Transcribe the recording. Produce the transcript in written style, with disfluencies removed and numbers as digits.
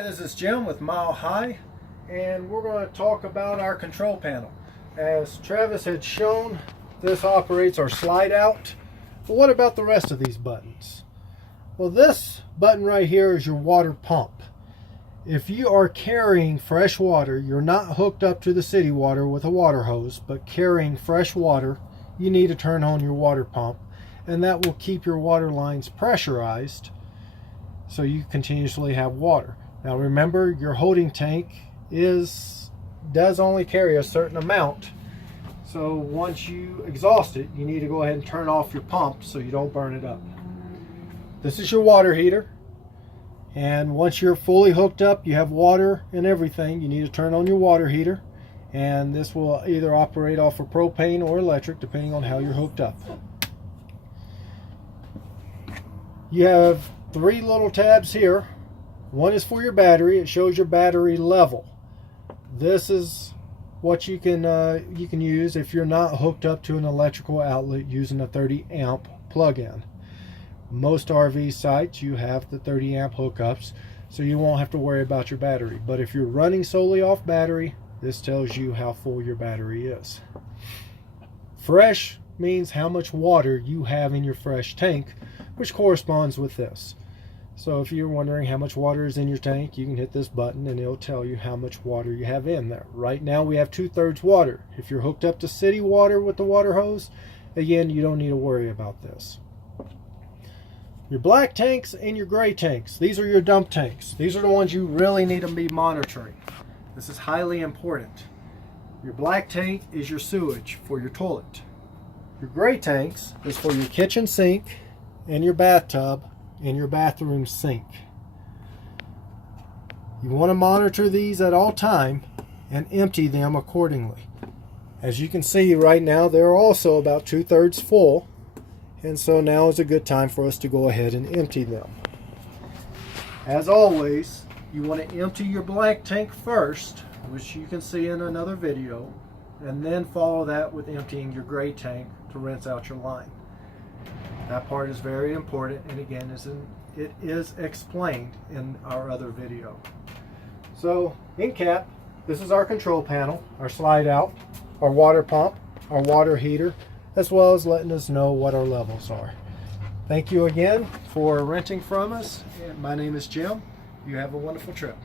Hi, this is Jim with Mile High, and we're going to talk about our control panel. As Travis had shown, this operates our slide out. But what about the rest of these buttons? Well, this button right here is your water pump. If you are carrying fresh water, you're not hooked up to the city water with a water hose, but carrying fresh water, you need to turn on your water pump, and that will keep your water lines pressurized so you continuously have water. Now remember, your holding tank does only carry a certain amount. So once you exhaust it, you need to go ahead and turn off your pump so you don't burn it up. This is your water heater. And once you're fully hooked up, you have water and everything, you need to turn on your water heater. And this will either operate off of propane or electric, depending on how you're hooked up. You have three little tabs here. One is for your battery. It shows your battery level. This is what you can use if you're not hooked up to an electrical outlet using a 30 amp plug-in. Most RV sites you have the 30 amp hookups, so you won't have to worry about your battery. But if you're running solely off battery, this tells you how full your battery is. Fresh means how much water you have in your fresh tank, which corresponds with this. So if you're wondering how much water is in your tank, you can hit this button and it'll tell you how much water you have in there. Right now we have 2/3 water. If you're hooked up to city water with the water hose, again, you don't need to worry about this. Your black tanks and your gray tanks, these are your dump tanks. These are the ones you really need to be monitoring. This is highly important. Your black tank is your sewage for your toilet. Your gray tanks is for your kitchen sink and your bathtub and your bathroom sink. You want to monitor these at all time and empty them accordingly. As you can see right now, they're also about 2/3 full, and so now is a good time for us to go ahead and empty them. As always, you want to empty your black tank first, which you can see in another video, and then follow that with emptying your gray tank to rinse out your line. That part is very important, and again, it is explained in our other video. So, in cap, this is our control panel, our slide out, our water pump, our water heater, as well as letting us know what our levels are. Thank you again for renting from us, and my name is Jim. You have a wonderful trip.